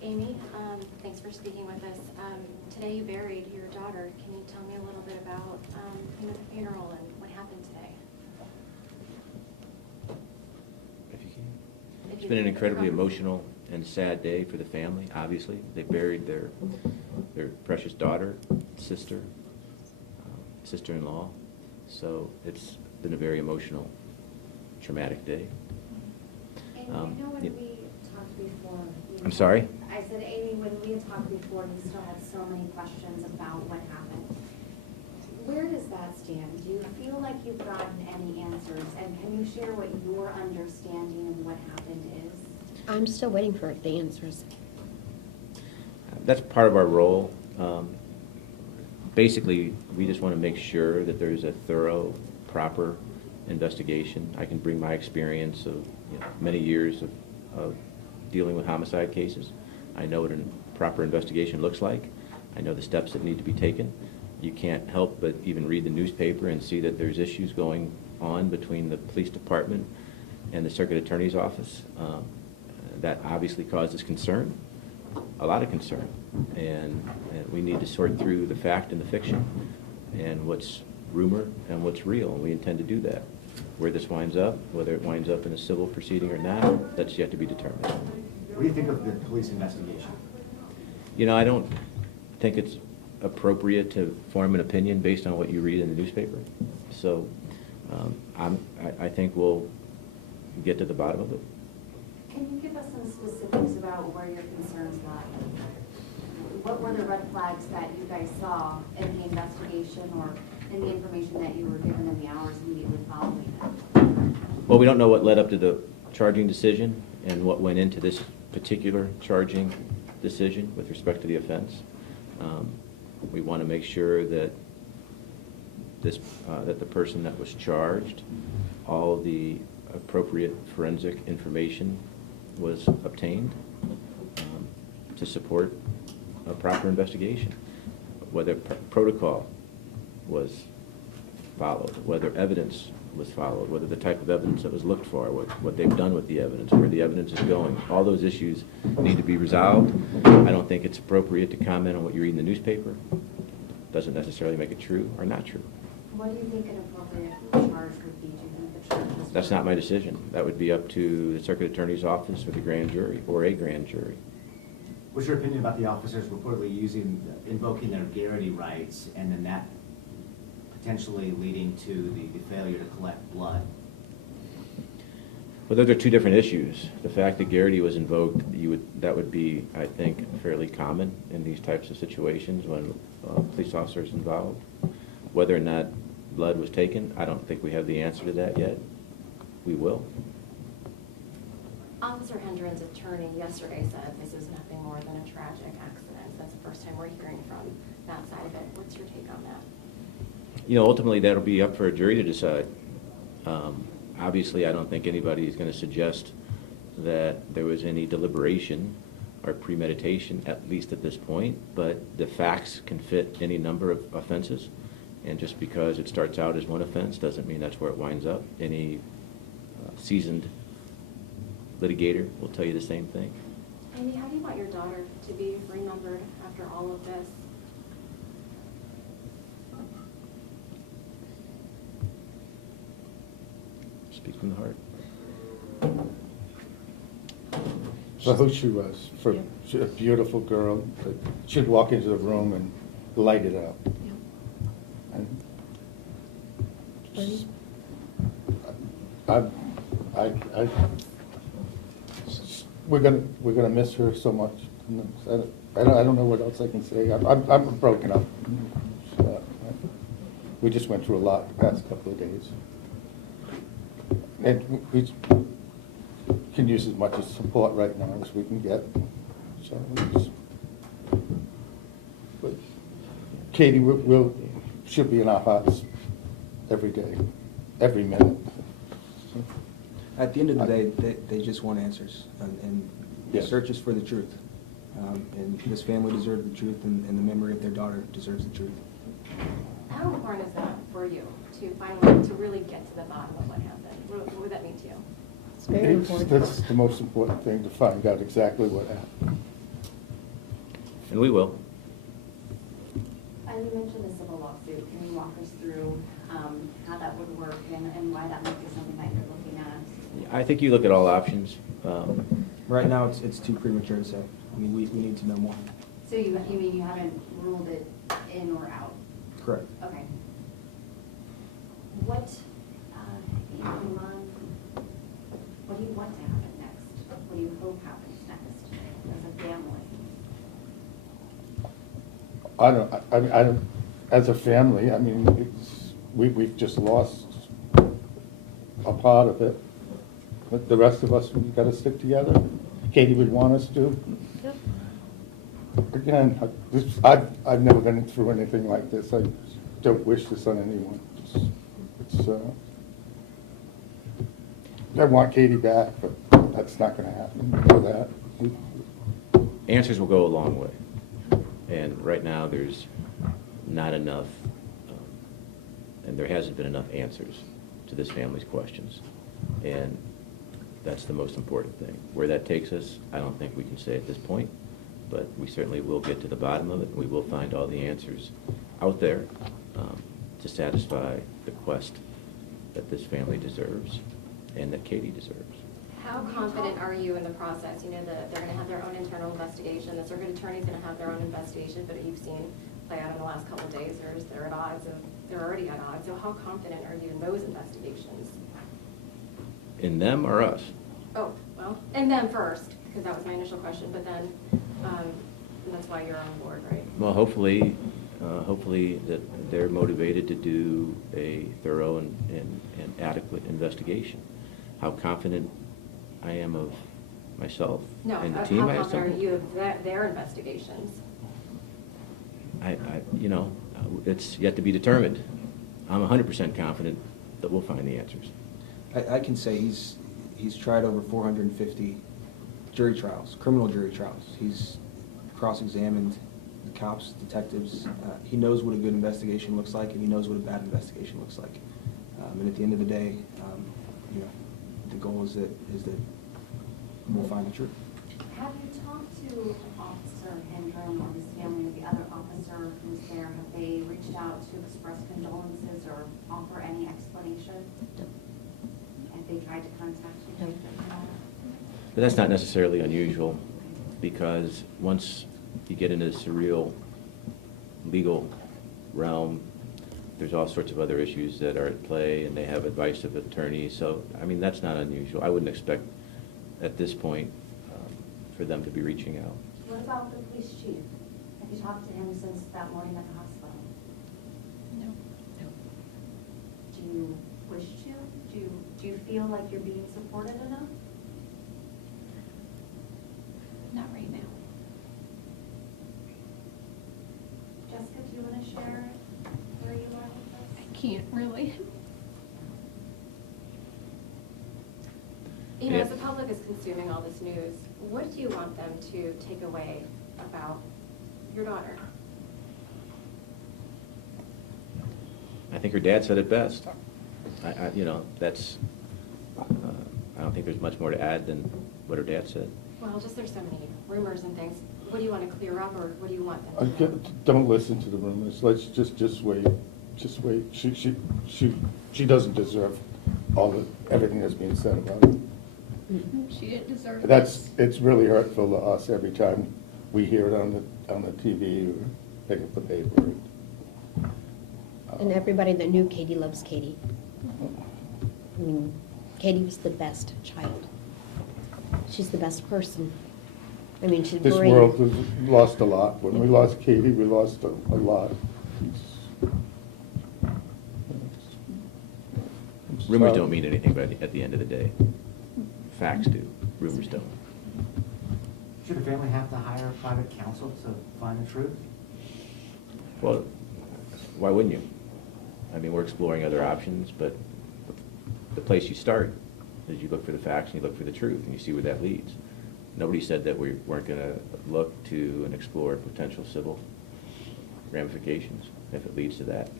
Amy, thanks for speaking with us. Today you buried your daughter. Can you tell me a little bit about the funeral and what happened today? If you can. It's been an incredibly emotional and sad day for the family, obviously. They buried their precious daughter, sister, sister-in-law. So it's been a very emotional, traumatic day. And I know when we talked before. I'm sorry? I said, Amy, when we had talked before, you still had so many questions about what happened. Where does that stand? Do you feel like you've gotten any answers? And can you share what your understanding of what happened is? I'm still waiting for the answers. That's part of our role. Basically, we just want to make sure that there's a thorough, proper investigation. I can bring my experience of many years of dealing with homicide cases. I know what a proper investigation looks like. I know the steps that need to be taken. You can't help but even read the newspaper and see that there's issues going on between the police department and the circuit attorney's office. That obviously causes concern, a lot of concern. And we need to sort through the fact and the fiction and what's rumor and what's real, and we intend to do that. Where this winds up, whether it winds up in a civil proceeding or not, that's yet to be determined. What do you think of the police investigation? I don't think it's appropriate to form an opinion based on what you read in the newspaper. So I think we'll get to the bottom of it. Can you give us some specifics about where your concerns lie? What were the red flags that you guys saw in the investigation or in the information that you were given in the hours immediately following it? Well, we don't know what led up to the charging decision and what went into this particular charging decision with respect to the offense. We want to make sure that that the person that was charged, all the appropriate forensic information was obtained to support a proper investigation, whether protocol was followed, whether evidence was followed, whether the type of evidence that was looked for, what they've done with the evidence, where the evidence is going. All those issues need to be resolved. I don't think it's appropriate to comment on what you read in the newspaper. Doesn't necessarily make it true or not true. What do you think an appropriate charge would be? Do you think the charge is... That's not my decision. That would be up to the circuit attorney's office or the grand jury, or a grand jury. What's your opinion about the officers reportedly invoking their garrity rights, and then that potentially leading to the failure to collect blood? Well, those are two different issues. The fact that garrity was invoked, that would be, I think, fairly common in these types of situations when police officers involved. Whether or not blood was taken, I don't think we have the answer to that yet. We will. Officer Hendren's attorney yesterday said this is nothing more than a tragic accident. That's the first time we're hearing from that side of it. What's your take on that? Ultimately, that'll be up for a jury to decide. Obviously, I don't think anybody is going to suggest that there was any deliberation or premeditation, at least at this point, but the facts can fit any number of offenses, and just because it starts out as one offense doesn't mean that's where it winds up. Any seasoned litigator will tell you the same thing. Amy, how do you want your daughter to be remembered after all of this? Speak from the heart. For who she was, for Yeah. a beautiful girl. She'd walk into the room and light it up. Yeah. And we're gonna miss her so much. I don't know what else I can say. I'm broken up. We just went through a lot the past couple of days. And we can use as much as support right now as we can get. So, but Katie she'll be in our hearts every day, every minute. At the end of the day, they just want answers, and the Yes. search is for the truth. And this family deserves the truth, and the memory of their daughter deserves the truth. How important is that for you to finally to really get to the bottom of what happened? What would that mean to you? It's very important. That's the most important thing, to find out exactly what happened. And we will. And you mentioned the civil lawsuit. Can you walk us through how that would work and why that might be something that you're looking at? I think you look at all options. Right now, it's too premature to say. I mean, we need to know more. So you mean you haven't ruled it in or out? Correct. Okay. What, Iman, what do you want to happen next? What do you hope happens next as a family? I don't, as a family, I mean, we've just lost a part of it. But the rest of us, we've got to stick together. Katie would want us to. Yep. Again, I've never been through anything like this. I don't wish this on anyone. I want Katie back, but that's not going to happen. You know that. Answers will go a long way. And right now, there's not enough, and there hasn't been enough answers to this family's questions. And that's the most important thing. Where that takes us, I don't think we can say at this point, but we certainly will get to the bottom of it. We will find all the answers out there to satisfy the quest that this family deserves and that Katie deserves. How confident are you in the process? You know, they're going to have their own internal investigation. The circuit attorney's going to have their own investigation, but you've seen play out in the last couple of days. They're at odds. They're already at odds. So how confident are you in those investigations? In them or us? Oh, well, and them first, because that was my initial question, but then that's why you're on board, right? Well, hopefully that they're motivated to do a thorough and adequate investigation. How confident I am of myself No, and the how team I confident are assembled. you of their investigations? You know, it's yet to be determined. I'm 100% confident that we'll find the answers. I can say he's tried over 450 jury trials, criminal jury trials. He's cross-examined the cops, detectives. He knows what a good investigation looks like, and he knows what a bad investigation looks like. And at the end of the day, you know, the goal is that we'll find the truth. Have you talked to Officer Hendrum or his family or the other officer who's there? Have they reached out to express condolences or offer any explanation? Have they tried to contact you? No. But that's not necessarily unusual, because once you get into the surreal legal realm, there's all sorts of other issues that are at play, and they have advice of attorneys. So, I mean, that's not unusual. I wouldn't expect at this point for them to be reaching out. What about the police chief? Have you talked to him since that morning at the hospital? No. Do you wish to? Do you feel like you're being supported enough? Not right now. Jessica, do you want to share where you are with I can't really. You know, Yeah. as the public is consuming all this news, what do you want them to take away about your daughter? I think her dad said it best. You know, that's, I don't think there's much more to add than what her dad said. Well, just there's so many rumors and things. What do you want to clear up, or what do you want them to know? Don't listen to the rumors. Let's just wait. Just wait. She doesn't deserve everything that's being said about her. She didn't deserve It's really hurtful to us every time we hear it on the TV or pick up the paper. And everybody that knew Katie loves Katie. I mean, Katie was the best child. She's the best person. I mean, she's This brave. world has lost a lot. When we lost Katie, we lost a lot. Rumors don't mean anything at the end of the day. Facts do. Rumors don't. Should a family have to hire private counsel to find the truth? Well, why wouldn't you? I mean, we're exploring other options, but the place you start is you look for the facts and you look for the truth, and you see where that leads. Nobody said that we weren't going to look to and explore potential civil ramifications if it leads to that.